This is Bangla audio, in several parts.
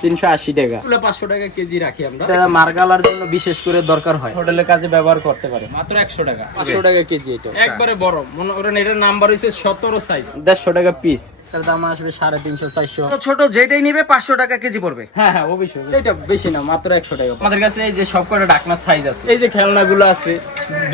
তিনশো আশি টাকা। এগুলো পাঁচশো টাকা কেজি রাখি আমরা। এটা মার্গালার জন্য বিশেষ করে দরকার হয়। হোটেলের কাজে ব্যবহার করতে পারে। মাত্র একশো টাকা। পাঁচশো টাকা কেজি এটা। একবারে বড়। মনে করেন এটার নাম্বার হয়েছে সতেরো সাইজ দেড়শো টাকা পিস তার দাম আসবে সাড়ে তিনশো চারশো। ছোট যেটাই নিবে পাঁচশো টাকা কেজি পড়বে। হ্যাঁ হ্যাঁ অবশ্যই এটা বেশি না মাত্র একশো টাকা আমাদের কাছে এই যে সব কটা ডাকনার সাইজ আছে এই যে খেলনাগুলো আছে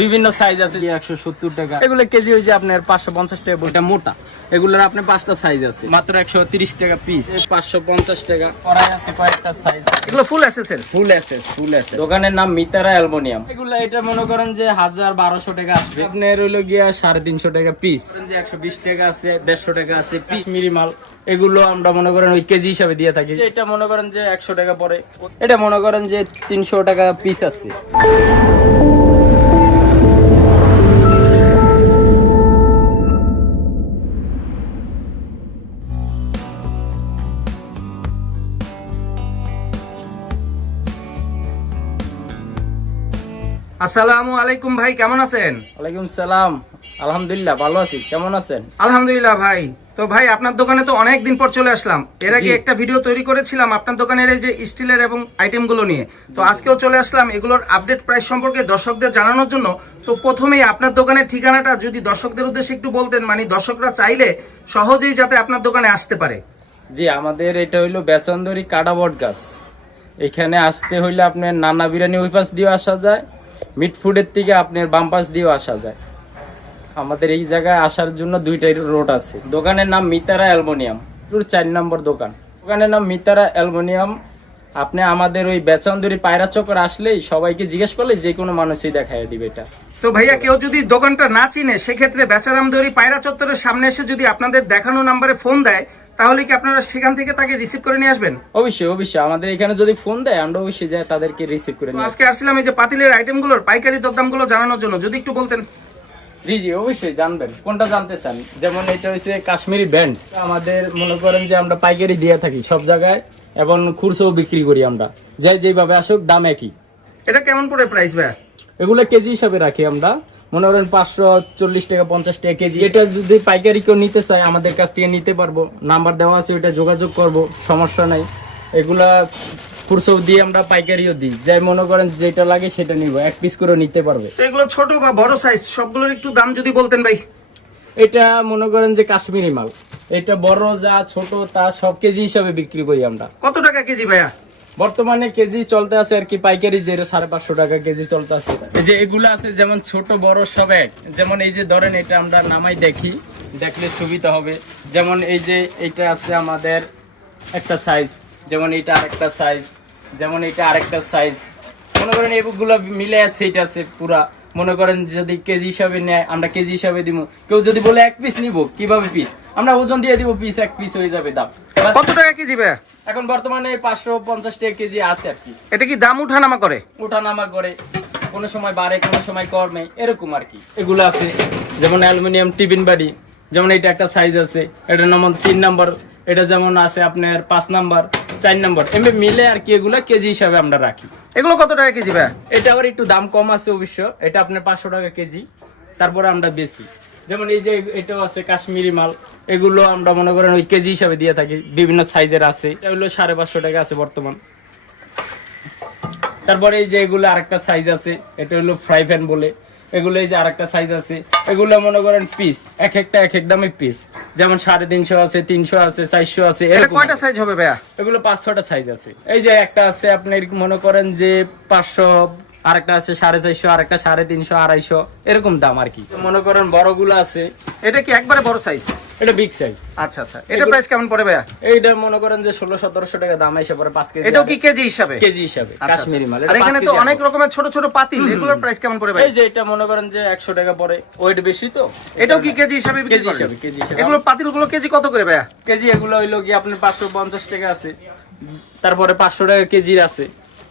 বিভিন্ন সাইজ আছে। একশো সত্তর টাকা। এগুলো কেজি আপনার পাঁচশো পঞ্চাশ টাকা এটা মোটা। এগুলোর আপনার পাঁচটা সাইজ আছে। মাত্র একশো তিরিশ টাকা পিস পাঁচশো পঞ্চাশ টাকা। কড়াই আছে কয়েকটা সাইজ এগুলো ফুল এসেসের ফুল এসেস ফুল এসেস দোকানের নাম মিতারা অ্যালমোনিয়াম। এগুলো এটা মনে করেন যে হাজার বারোশো টাকা আসবে। আপনার হইল গিয়া সাড়ে তিনশো টাকা পিস যে একশো বিশ টাকা আছে দেড়শো টাকা আছে কাশ্মীরি মাল এগুলো আমরা মনে করেন ওই কেজি হিসাবে দিয়ে থাকি। এটা মনে করেন যে একশো টাকা পরে এটা মনে করেন যে তিনশো টাকা পিস আছে। আসসালামু আলাইকুম ভাই কেমন আছেন? ওয়ালাইকুম সালাম। আলহামদুলিল্লাহ ভালো আছি। কেমন আছেন? আলহামদুলিল্লাহ ভাই। তো ভাই আপনার দোকানে তো অনেক দিন পর চলে আসলাম। এর আগে একটা ভিডিও তৈরি করেছিলাম আপনার দোকানের এই যে স্টিলের এবং আইটেমগুলো নিয়ে। তো আজকেও চলে আসলাম। এগুলোর আপডেট প্রাইস সম্পর্কে দর্শকদের জানানোর জন্য। তো প্রথমেই আপনার দোকানের ঠিকানাটা যদি দর্শকদের উদ্দেশ্যে একটু বলতেন মানে দর্শকরা চাইলে সহজেই যাতে আপনার দোকানে আসতে পারে। জি আমাদের এটা হইল বেসন্দরি কাটাবট গাছ। এখানে আসতে হইলে আপনার নানা বিরিয়ানি ওই পাশ দিয়েও আসা যায় মিট ফুডের থেকে আপনার বাম পাশ দিয়েও আসা যায়। আমাদের এই জায়গায় আসার জন্য দুইটাই রোড আছে। দোকানের নাম মিতারা অ্যালমোনিয়াম। চার নম্বর দোকান। দোকানের নাম মিতারা অ্যালমোনিয়াম। আপনি আমাদের ওই বেচন্দরি পায়রা চক্কর আসলেই সবাইকে জিজ্ঞেস করলে যে কোনো মানুষই দেখায় দিবে এটা। তো ভাইয়া কেউ যদি দোকানটা না চিনে সেক্ষেত্রে বেচারামদরি পায়রা চত্বরের সামনে এসে যদি আপনাদের দেখানো নাম্বারে ফোন দেয় তাহলে কি আপনারা সেখান থেকে তাকে রিসিভ করে নিয়ে আসবেন? অবশ্যই অবশ্যই। আমাদের এখানে যদি ফোন দেয় আমরা অবশ্যই যাই তাদেরকে রিসিভ করে নিয়ে আজকে আসছিলাম এই যে পাতিলের আইটেমগুলোর পাইকারি দরদামগুলো জানানোর জন্য। যদি একটু বলতেন। জি জি অবশ্যই জানবেন। কোনটা জানতে চান? যেমন এটা হচ্ছে কাশ্মীরি ব্যান্ড। আমাদের মনে করেন যে আমরা পাইকারি দিয়ে থাকি সব জায়গায় এবং খুরসও বিক্রি করি আমরা। যে যেভাবে আসুক দাম একই। এটা কেমন করে প্রাইস ভাইয়া? এগুলো কেজি হিসাবে রাখি আমরা। মনে করেন পাঁচশো চল্লিশ টাকা পঞ্চাশ টাকা কেজি। এটা যদি পাইকারি কেউ নিতে চায় আমাদের কাছ থেকে নিতে পারব। নাম্বার দেওয়া আছে ওইটা যোগাযোগ করব সমস্যা নাই। এগুলা খুরসও দিয়ে আমরা পাইকারিও দিই। যাই মনে করেন যেটা লাগে সেটা নিব এক পিস করে নিতে পারবে। এগুলো ছোট বা বড় সাইজ সবগুলোর একটু দাম যদি বলতেন ভাই। এটা মনে করেন যে কাশ্মীরি মাল। এটা বড় যা ছোট তা সব কেজি হিসাবে বিক্রি করি আমরা। কত টাকা কেজি ভাইয়া? বর্তমানে কেজি চলতে আছে আর কি পাইকারি যেটা সাড়ে পাঁচশো টাকা কেজি চলতে আছে। এই যে এগুলো আছে যেমন ছোট বড় সব এক। যেমন এই যে ধরেন এটা আমরা নামাই দেখি দেখলে সুবিধা হবে। যেমন এই যে এটা আছে আমাদের একটা সাইজ যেমন এটা আরেকটা সাইজ যেমন এটা আরেকটা সাইজ মনে করেন এগুলো মিলে আছে এটা আছে পুরা। মনে করেন যদি কেজি হিসাবে নেয় আমরা কেজি হিসাবে দিব কেউ যদি বলে এক পিস নিব কীভাবে পিস আমরা ওজন দিয়ে দিব পিস এক পিস হয়ে যাবে দাম। কত টাকা কেজি ভাইয়া? এখন বর্তমানে পাঁচশো পঞ্চাশ টাকা কেজি আছে আর কি। এটা কি দাম উঠানামা করে? ওঠা নামা করে। কোনো সময় বাড়ে কোনো সময় কমে এরকম আর কি। এগুলো আছে যেমন অ্যালুমিনিয়াম টিফিন বাড়ি যেমন এটা একটা সাইজ আছে। এটা যেমন তিন নাম্বার। এটা যেমন আছে আপনার পাঁচ নাম্বার। চার নাম্বার। এমনি মিলে আর কি এগুলো কেজি হিসাবে আমরা রাখি। এগুলো কত টাকা কেজি ভাইয়া এটা আবার একটু দাম কম আছে অবশ্য। এটা আপনার পাঁচশো টাকা কেজি। তারপরে আমরা বেশি। যেমন এই যে এটাও আছে কাশ্মীরি মাল। এগুলো আমরা মনে করেন ওই কেজি হিসাবে দিয়ে থাকি। বিভিন্ন সাইজের আছে। এটা হলো সাড়ে পাঁচশো টাকা আছে বর্তমান। তারপরে এই যে এগুলো আরেকটা সাইজ আছে। এটা হলো ফ্রাই প্যান বলে। এগুলো এই যে আরেকটা সাইজ আছে এগুলো মনে করেন পিস এক একটা এক এক দামে পিস যেমন সাড়ে তিনশো আছে তিনশো আছে চারশো আছে এরকম কয়টা সাইজ হবে ভাইয়া? এগুলো পাঁচ ছটা সাইজ আছে। এই যে একটা আছে আপনার মনে করেন যে পাঁচশো আরেকটা আছে সাড়ে চারশো আরেকটা সাড়ে তিনশো আড়াইশো এরকম দাম আর কি। মনে করেন বড়গুলো আছে। এটা কি একবারে বড় সাইজ এটা বিগ সাইজ আচ্ছা আচ্ছা। এটা প্রাইস কেমন পড়ে ভাইয়া? এইটা মনে করেন যে ষোলো সতেরোশো টাকা দাম এসে পরে পাঁচ কেজি এটাও কি কেজি হিসাবে? কেজি হিসাবে আচ্ছা, কাশ্মীরি আচ্ছা। মাল আর এখানে তো অনেক রকমের ছোট ছোট পাতিল। এগুলোর প্রাইস কেমন পড়ে ভাই এই যে এটা মনে করেন যে একশো টাকা পরে ওয়েট বেশি তো। এটাও কি কেজি হিসাবে বিক্রি করেন? হিসাবে কেজি হিসাবে। এগুলো পাতিলগুলো কেজি কত করে ভাইয়া? কেজি এগুলো হইল কি আপনার পাঁচশো পঞ্চাশ টাকা আছে। তারপরে পাঁচশো টাকা কেজির আছে।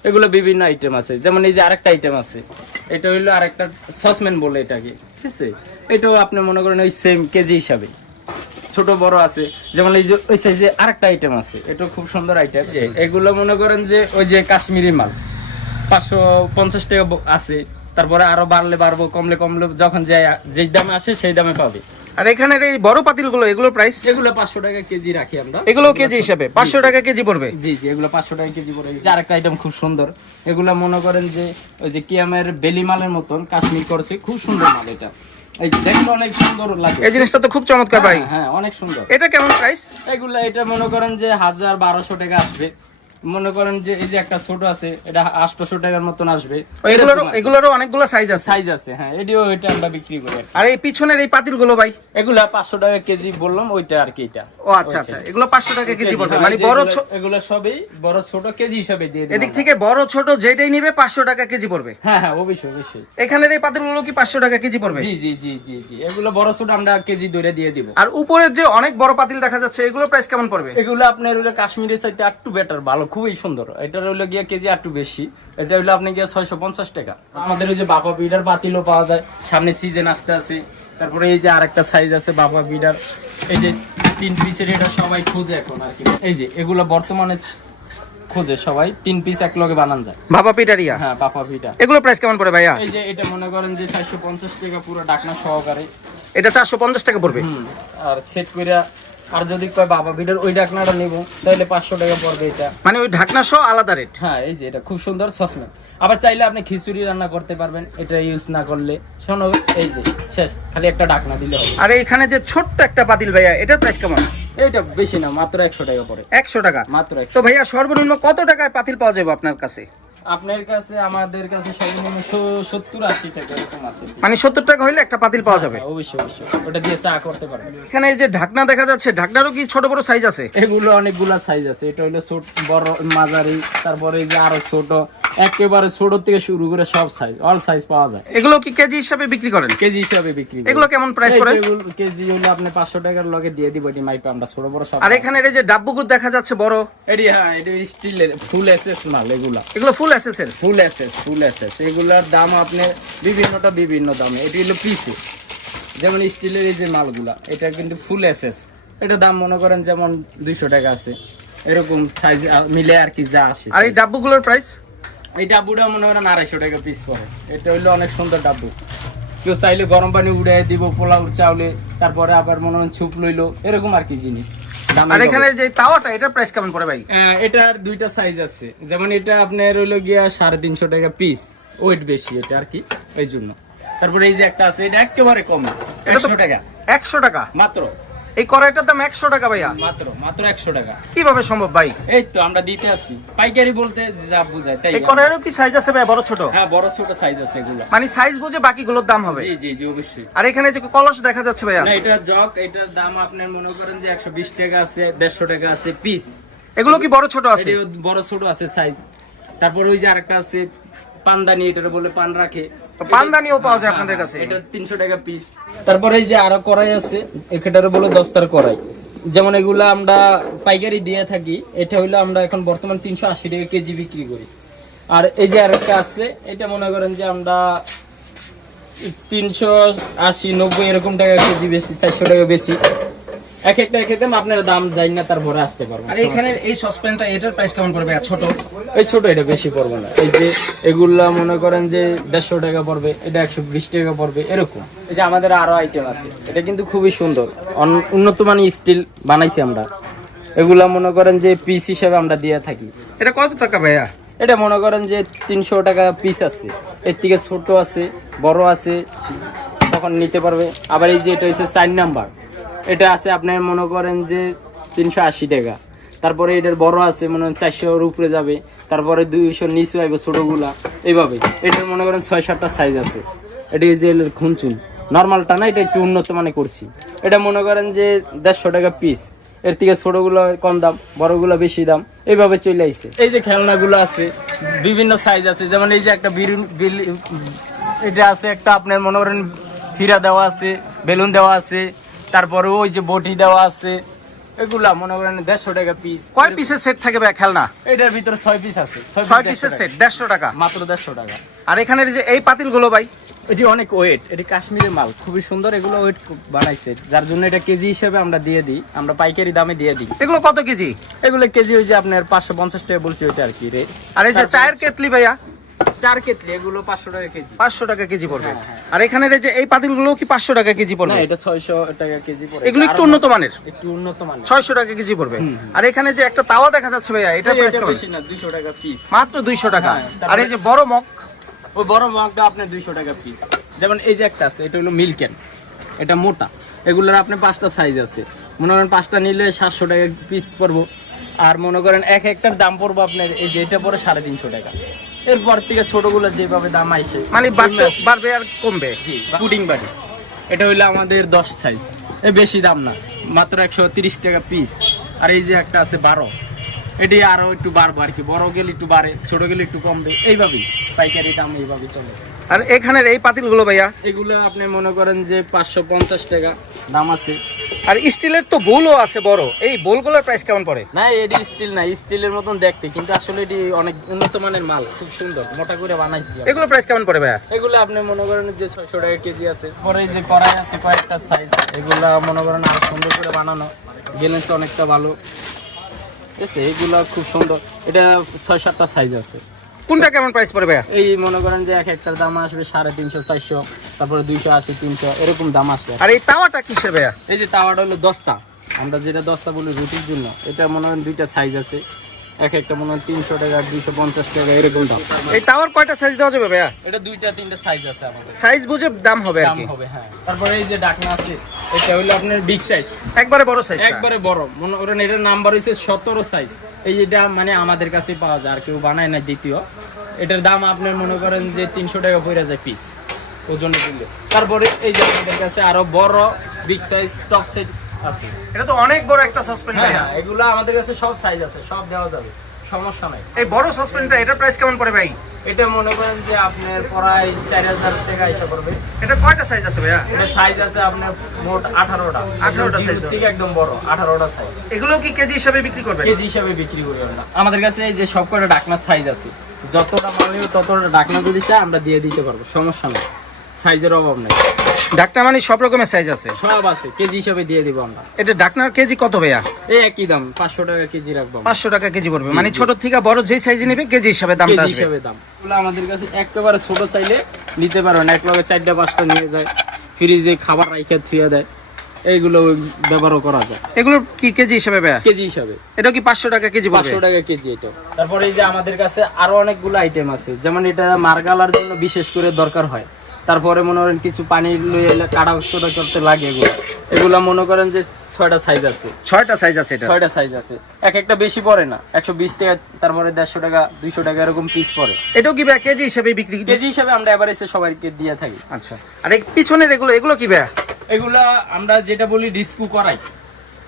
এগুলো বিভিন্ন আইটেম আছে। যেমন এই যে আরেকটা আইটেম আছে। এটা হইল আরেকটা সসম্যান বলে এটাকে। ঠিক আছে? এটাও আপনি মনে করেন ওই সেম কেজি হিসাবে। ছোট বড় আছে। যেমন এই যে ওই সাইজে আরেকটা আইটেম আছে। এটা খুব সুন্দর আইটেম যে এগুলো মনে করেন যে ওই যে কাশ্মীরি মাল। পাঁচশো পঞ্চাশ টাকা আছে। তারপরে আরও বাড়লে বাড়বো কমলে কমলে যখন যে যেই দামে আসে সেই দামে পাবে। আর এখানের এই বড় পাতিলগুলো এগুলোর প্রাইস এগুলো পাঁচশো টাকা কেজি রাখি আমরা। এগুলো কেজি হিসাবে। পাঁচশো টাকা কেজি পড়বে। জি জি এগুলো পাঁচশো টাকা কেজি পড়ে। যে আরেকটা আইটেম খুব সুন্দর। এগুলো মনে করেন যে ওই যে কিয়ামের বেলি মালের মতন কাশ্মীর করছে। খুব সুন্দর মাল এটা। এই দেখলে অনেক সুন্দর লাগে। এই জিনিসটা তো খুব চমৎকার ভাই। হ্যাঁ, হ্যাঁ অনেক সুন্দর। এটা কেমন প্রাইস এগুলো এটা মনে করেন যে হাজার বারোশো টাকা আসবে। মনে করেন যে এই যে একটা ছোট আছে এটা আটশোশো টাকার মতন আসবে। এগুলোরও এগুলোরও অনেকগুলো সাইজ আছে। সাইজ আছে হ্যাঁ এটিও এটা আমরা বিক্রি করি আর এই পিছনের এই পাতিলগুলো ভাই? এগুলা পাঁচশো টাকা কেজি বললাম ওইটা আর কি এটা। ও আচ্ছা আচ্ছা এগুলো পাঁচশো টাকা কেজি পড়বে। হ্যাঁ, মানে বড় এগুলো- এগুলো সবই বড় ছোট কেজি হিসাবে দিয়ে এদিক থেকে বড় ছোট যেটাই নিবে পাঁচশো টাকা কেজি পড়বে। হ্যাঁ হ্যাঁ অবশ্যই অবশ্যই। এখানের এই পাতিলগুলো কি পাঁচশো টাকা কেজি পড়বে? জি জি জি জি জি এগুলো বড় ছোট আমরা কেজি দরে দিয়ে দিব। আর উপরের যে অনেক বড় পাতিল দেখা যাচ্ছে এগুলো প্রাইস কেমন পড়বে? এগুলো আপনার কাশ্মীরের চাইতে একটু বেটার ভালো খুবই সুন্দর। এটার হইল গিয়া কেজি একটু বেশি। এটা হইল আপনি গিয়া ছয়শো পঞ্চাশ টাকা। আমাদের ওই যে বাপা বিডার বাতিলও পাওয়া যায়। সামনে সিজন আসতে আছে। তারপরে এই যে আরেকটা সাইজ আছে বাপা বিডার। এই যে তিন পিসের এটা সবাই খোঁজে এখন আর কি। এই যে এগুলো বর্তমানে খোঁজে সবাই। তিন পিস এক লগে বানান যায়। ভাপা পিটারিয়া হ্যাঁ বাপা বিডার। এগুলো প্রাইস কেমন পড়ে ভাইয়া? এই যে এটা মনে করেন যে চারশো পঞ্চাশ টাকা পুরো ডাকনা সহকারে। এটা চারশো পঞ্চাশ টাকা পড়বে? আর সেট কইরা আর যদি কয় বাবা ওই ডাকনাটা নিব তাহলে পাঁচশো টাকা পড়বে এটা। মানে ওই ঢাকনা সহ আলাদা রেট হ্যাঁ এই যে এটা খুব সুন্দর সসম্যান আবার চাইলে আপনি খিচুড়ি রান্না করতে পারবেন এটা ইউজ না করলে। শোনো এই যে শেষ খালি একটা ডাকনা দিলে হবে। আর এইখানে যে ছোট্ট একটা পাতিল ভাইয়া এটার প্রাইস কেমন? এইটা বেশি না মাত্র একশো টাকা পড়ে। একশো টাকা? মাত্র তো ভাইয়া সর্বনিম্ন কত টাকায় পাতিল পাওয়া যাবে আপনার কাছে? আপনার কাছে আমাদের কাছে সর্বনিম্ন সত্তর আশি টাকা এরকম আছে। মানে সত্তর টাকা হইলে একটা পাতিল পাওয়া যাবে। হ্যাঁ, অবশ্যই অবশ্যই। ওটা দিয়ে চা করতে পারবেন এখানে এই যে ঢাকনা দেখা যাচ্ছে ঢাকনারও কি ছোট বড় সাইজ আছে? এগুলো অনেকগুলা সাইজ আছে। এটা হলো ছোট বড় মাঝারি তারপরে এই যে আরও ছোট একেবারে ছোট থেকে শুরু করে সব সাইজ অল সাইজ পাওয়া যায়। এগুলো কি কেজি হিসাবে বিক্রি করেন? কেজি হিসাবে বিক্রি করি। এগুলো কেমন প্রাইস যেগুলো কেজি হলো আপনি পাঁচশো টাকার লগে দিয়ে দিব এটি মাইপে আমরা ছোট বড় সব আর এখানে এই যে ডাব্বুকুর দেখা যাচ্ছে বড়। এটি হ্যাঁ এটি স্টিলের ফুল এসএস মাল এগুলা। এগুলো ফুল এসেস এর? ফুল এসএস ফুল এসএস এগুলার দাম আপনি বিভিন্নটা বিভিন্ন দামে। এটি হলো পিসে যেমন স্টিলের এই যে মালগুলা এটা কিন্তু ফুল এসএস এটা দাম মনে করেন যেমন দুইশো টাকা আছে। এরকম সাইজ মিলে আর কি যা আসে। আর এই ডাব্বুগুলোর প্রাইস এই ডাব্বুটা মনে হয় আড়াইশো টাকা পিস পড়ে এটা হইল অনেক সুন্দর ডাবু। কেউ চাইলে গরম পানি উড়াই দিব পোলাও চাউলে তারপরে আবার মনে করেন ছুপ লইলো এরকম আর কি জিনিস। আর এখানে যে তাওয়াটা এটার প্রাইস কেমন পড়ে ভাই? এটার দুইটা সাইজ আছে। যেমন এটা আপনার হইল গিয়া সাড়ে তিনশো টাকা পিস ওয়েট বেশি এটা আর কি এই জন্য। তারপরে এই যে একটা আছে এটা একেবারে কম একশো টাকা। একশো টাকা? মাত্র। এই কড়াইটার দাম একশো টাকা ভাইয়া। মাত্র মাত্র একশো টাকা। কীভাবে সম্ভব ভাই? এই তো আমরা দিতে আসি পাইকারি বলতে যা বুঝায় তাই এই কড়াইয়েরও কি সাইজ আছে ভাই বড় ছোট? হ্যাঁ বড় ছোট সাইজ আছে এগুলো। মানে সাইজ বুঝে বাকিগুলোর দাম হবে? জি জি জি অবশ্যই। আর এখানে যে কলস দেখা যাচ্ছে ভাইয়া। না এটা জগ এটার দাম আপনার মনে করেন যে একশো বিশ টাকা আছে দেড়শো টাকা আছে পিস এগুলো কি বড় ছোট আছে? বড় ছোট আছে সাইজ তারপর ওই যে আরেকটা আছে পান্দানি এটার বলে পান রাখে। তো পানদানিও পাওয়া যায় আপনাদের হ্যাঁ, কাছে? এটা তিনশো টাকা পিস তারপরে এই যে আরও কড়াই আছে এটার বলে দস্তার কড়াই। যেমন এগুলো আমরা পাইকারি দিয়ে থাকি এটা হইল আমরা এখন বর্তমান তিনশো আশি টাকা কেজি বিক্রি করি। আর এই যে আরেকটা আছে এটা মনে করেন যে আমরা তিনশো আশি নব্বই এরকম টাকা কেজি বেশি চারশো টাকা বেশি। এক একটা এক একটা আপনার দাম যাই না তারপরে আসতে পারবেন আর এখানে এই সসপ্যানটা এটার প্রাইস কেমন পড়বে? আর ছোট? এই ছোট এটা বেশি পড়বে না। এই যে এগুলা মনে করেন যে দেড়শো টাকা পড়বে এটা একশো বিশ টাকা পড়বে এরকম। এই যে আমাদের আরও আইটেম আছে এটা কিন্তু খুবই সুন্দর। উন্নত মানের স্টিল বানাইছি আমরা। এগুলা মনে করেন যে পিস হিসেবে আমরা দিয়ে থাকি। এটা কত টাকা ভাইয়া? এটা মনে করেন যে তিনশো টাকা পিস আছে। এর থেকে ছোট আছে বড় আছে তখন নিতে পারবে। আবার এই যে এটা হচ্ছে চার নাম্বার। এটা আছে আপনার মনে করেন যে তিনশো আশি টাকা। তারপরে এটার বড় আছে মনে হয় চারশোর উপরে যাবে। তারপরে দুইশো নিচু আসবে ছোটোগুলা। এইভাবে। এটার মনে করেন ছয় সাতটা সাইজ আছে। এটা যে খুনচুন। নর্মালটা না, এটা একটু উন্নত মানে করছি। এটা মনে করেন যে দেড়শো টাকা পিস এর থেকে ছোটগুলো কম দাম, বড়গুলো বেশি দাম। এইভাবে চলে আসছে এই যে খেলনাগুলো আছে, বিভিন্ন সাইজ আছে। যেমন এই যে একটা এটা আছে একটা আপনার মনে করেন ফিরা দেওয়া আছে, বেলুন দেওয়া আছে। তারপরে ওই যে বটি দেওয়া আছে এগুলা মনে করেন দেড়শো টাকা পিস কয় পিসের সেট থাকে ভাইয়া খেলনা? এটার ভিতরে ছয় পিস আছে। ছয় পিসের সেট দেড়শো টাকা। টাকা। মাত্র দেড়শো টাকা। আর এখানে যে এই পাতিলগুলো ভাই? এটি অনেক ওয়েট এটি কাশ্মীরের মাল খুবই সুন্দর এগুলো ওয়েট বানাইছে। যার জন্য এটা কেজি হিসেবে আমরা দিয়ে দিই আমরা পাইকারি দামে দিয়ে দিই। এগুলো কত কেজি? এগুলো কেজি ওই যে আপনার পাঁচশো পঞ্চাশ টাকা বলছি ওইটা আর কি রে আর এই যে চায়ের কেতলি ভাইয়া? চার কেতলি এগুলো পাঁচশো টাকা কেজি। পাঁচশো টাকা কেজি পড়বে। হ্যাঁ, হ্যাঁ। আর এখানের এই যে এই পাতিলগুলো কি পাঁচশো টাকা কেজি পড়বে? এটা ছয়শো টাকা কেজি পড়ে। এগুলো একটু উন্নত মানের? একটু উন্নত মানের। ছয়শো টাকা কেজি পড়বে। আর এখানে যে একটা তাওয়া দেখা যাচ্ছে ভাইয়া এটা প্রাইস বেশি না দুইশো টাকা পিস মাত্র দুইশো টাকা। আর এই যে বড় মগ? ওই বড় মগটা আপনার দুইশো টাকা পিস যেমন এই যে একটা আছে এটা হলো মিল্কেন এটা মোটা। এগুলোর আপনার পাঁচটা সাইজ আছে। মনে করেন পাঁচটা নিলে সাতশো টাকা পিস পড়ব। আর মনে করেন এক একটার দাম পড়ব আপনার এই যে এটা পরে সাড়ে তিনশো টাকা। এরপর থেকে ছোটগুলো যেভাবে দাম আইসে মানে বাড়বে আর কমবে? জি পুডিং বাটি এটা হইল আমাদের দশ সাইজ এ বেশি দাম না মাত্র একশো তিরিশ টাকা পিস আর এই যে একটা আছে বারো এটি আরও একটু বাড়বো আর কি। বড় গেলে একটু বাড়ে ছোট গেলে একটু কমবে। এইভাবেই পাইকারি দাম এইভাবে চলে। আর এখানের এই পাতিলগুলো ভাইয়া? এগুলো আপনি মনে করেন যে পাঁচশো পঞ্চাশ টাকা দাম আছে। আর স্টিলের তো বোলও আছে বড়। এই বোলগুলোর প্রাইস কেমন পড়ে? না এটি স্টিল না স্টিলের মতন দেখতে কিন্তু আসলে এটি অনেক উন্নত মানের মাল খুব সুন্দর মোটা করে বানাইছি। এগুলো প্রাইস কেমন পড়ে ভাইয়া? এগুলো আপনি মনে করেন যে ছয়শো টাকা কেজি আছে। পরে যে কড়াই আছে কয়েকটা সাইজ এগুলা মনে করেন আরও সুন্দর করে বানানো। গ্যালেন্স অনেকটা ভালো। ঠিক আছে এগুলা খুব সুন্দর। এটা ছয় সাতটা সাইজ আছে। কোনটা কেমন প্রাইস পড়ে ভাইয়া? এই মনে করেন যে এক একটার দাম আসবে সাড়ে তিনশো চারশো তারপরে দুইশো আশি তিনশো এরকম দাম আসবে। আর এই তাওয়াটা কিসের ভাইয়া? এই যে তাওয়াটা হলো দস্তা। আমরা যেটা দস্তা বলি রুটির জন্য এটা মনে করেন দুইটা সাইজ আছে। এক একটা মনে হয় তিনশো টাকা দুইশো পঞ্চাশ টাকা এরকম দাম। এই টাওয়ার কয়টা সাইজ দেওয়া যাবে ভাইয়া? এটা দুইটা তিনটা সাইজ আছে আমাদের। সাইজ বুঝে দাম হবে আর দাম কি। হবে হ্যাঁ। তারপরে এই যে ডাকনা আছে এটা হলো আপনার বিগ সাইজ একবারে বড় সাইজ একবারে বড়। মনে করেন এটার নাম্বার হচ্ছে সতেরো সাইজ এই যেটা মানে আমাদের কাছে পাওয়া যায় আর কেউ বানায় না দ্বিতীয়। এটার দাম আপনার মনে করেন যে তিনশো টাকা পড়ে যায় পিস ওজন দিলে তারপরে এই যে আমাদের কাছে আরও বড় বিগ সাইজ টপ সেট আছে। এটা তো অনেক বড় একটা সাসপেন্ড হ্যাঁ ভাইয়া। হ্যাঁ, এগুলো আমাদের কাছে সব সাইজ আছে সব দেওয়া যাবে। সমস্যা নাই। এই বড় সাসপেন্ডটা এটার প্রাইস কেমন পড়ে ভাই? এটা মনে করেন যে আপনার প্রায় চার হাজার টাকা এসে করবে এটা কয়টা সাইজ আছে ভাইয়া? এটা সাইজ আছে আপনার মোট আঠারোটা। আঠারোটা সাইজ থেকে একদম বড় আঠারোটা সাইজ এগুলো কি কেজি হিসাবে বিক্রি করবে কেজি হিসাবে বিক্রি করি আমরা। আমাদের কাছে এই যে সব কটা ডাকনার সাইজ আছে যতটা মাল নিবে ততটা ডাকনা যদি চাই আমরা দিয়ে দিতে পারব সমস্যা নেই। সাইজের অভাব নেই। ডাকনা মানে সব রকমের সাইজ আছে। সব আছে কেজি হিসাবে দিয়ে দিব আমরা। এটা ডাকনার কেজি কত ভাইয়া? এই একই দাম পাঁচশো টাকা কেজি রাখব আমরা। পাঁচশো টাকা কেজি পড়বে। মানে ছোট থেকে বড় যেই সাইজ নেবে কেজি হিসাবে কেজি আসবে। হিসাবে দাম। আমাদের কাছে একেবারে ছোট চাইলে নিতে পারবেন এক লগে চারটা পাঁচটা নিয়ে যায়। ফ্রিজে খাবার রাইখে থুয়ে দেয়। এইগুলো ব্যবহারও করা যায়। এগুলো কি কেজি হিসাবে ভাইয়া? কেজি হিসাবে। এটা কি পাঁচশো টাকা কেজি পড়বে? পাঁচশো টাকা কেজি এটা। তারপরে এই যে আমাদের কাছে আরও অনেকগুলো আইটেম আছে। যেমন এটা মার্গালার জন্য বিশেষ করে দরকার হয়। তারপরে মনে করেন কিছু পানি লইয়ে কাটা সোটা করতে লাগে এগুলো। এগুলো মনে করেন যে ছয়টা সাইজ আছে। ছয়টা সাইজ আছে ছয়টা সাইজ আছে। এক একটা বেশি পড়ে না। একশো বিশ টাকা তারপরে দেড়শো টাকা দুইশো টাকা এরকম পিস পড়ে। এটাও কি ভাইয়া কেজি হিসাবে বিক্রি কেজি হিসাবে আমরা এবার এসে সবাইকে দিয়ে থাকি। আচ্ছা। আর এই পিছনের এগুলো এগুলো কি ভাইয়া? এগুলা আমরা যেটা বলি ডিস্কু করাই।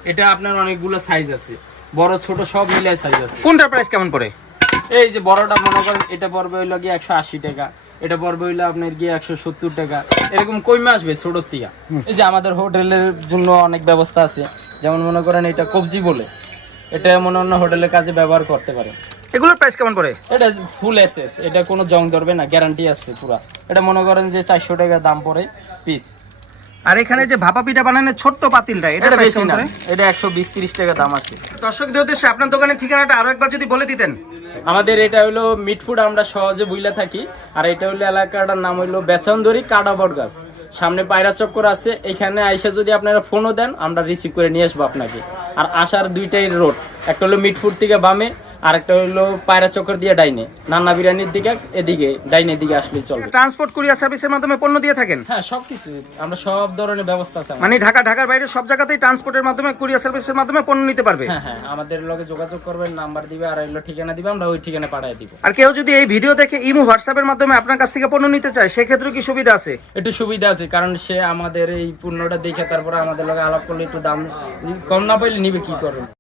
এটা আপনার অনেকগুলো সাইজ আছে। বড় ছোট সব মিলে সাইজ আছে। কোনটার প্রাইস কেমন পড়ে? এই যে বড়টা মনে করেন এটা পড়বে হইল গিয়ে একশো আশি টাকা। এটা পড়বে হইল আপনার গিয়ে একশো সত্তর টাকা। এরকম কমে আসবে ছোটোর থেকে। এই যে আমাদের হোটেলের জন্য অনেক ব্যবস্থা আছে। যেমন মনে করেন এটা কবজি বলে। এটা মনে অন্য হোটেলের কাজে ব্যবহার করতে পারে এগুলোর প্রাইস কেমন পড়ে? এটা ফুল এসএস এটা কোনো জং ধরবে না গ্যারান্টি আছে পুরা। এটা মনে করেন যে চারশো টাকা দাম পড়ে পিস আর এখানে যে ভাপা পিঠা বানানোর ছোট্ট পাতিলটা এটা বেশি না এটা একশো বিশ তিরিশ টাকা দাম আছে। দর্শকদের উদ্দেশ্যে আপনার দোকানের ঠিকানাটা আরও একবার যদি বলে দিতেন। আমাদের এটা হলো মিট ফুড আমরা সহজে বুইলা থাকি। আর এটা হলো এলাকাটার নাম হলো বেচন্দরি কাডাবট গাছ সামনে পায়রা চক্কর আছে। এখানে আইসা যদি আপনারা ফোনও দেন আমরা রিসিভ করে নিয়ে আসব আপনাকে। আর আসার দুইটাই রোড একটা হলো মিট ফুড থেকে বামে আর একটা হলো পায়রা চক্কর দিয়ে ডাইনে নান্না বিরিয়ানির দিকে এদিকে ডাইনের দিকে আসলেই চলবে। ট্রান্সপোর্ট কুরিয়ার সার্ভিসের মাধ্যমে পণ্য দিয়ে থাকেন? হ্যাঁ আমরা সব ধরনের ব্যবস্থা আছে মানে ঢাকা ঢাকার বাইরে সব জায়গাতেই ট্রান্সপোর্টের মাধ্যমে কুরিয়ার সার্ভিসের মাধ্যমে পণ্য নিতে পারবে? হ্যাঁ হ্যাঁ আমাদের লগে যোগাযোগ করবেন নাম্বার দিবে আর ঠিকানা দিবে আমরা ওই ঠিকানা পাঠিয়ে দিব। আর কেউ যদি এই ভিডিও দেখে ইমো হোয়াটসঅ্যাপের মাধ্যমে আপনার কাছ থেকে পণ্য নিতে চায় সেক্ষেত্রে কি সুবিধা আছে? একটু সুবিধা আছে কারণ সে আমাদের এই পণ্যটা দেখে তারপরে আমাদের লগে আলাপ করলে একটু দাম কম না পাইলে নিবে কি করবে?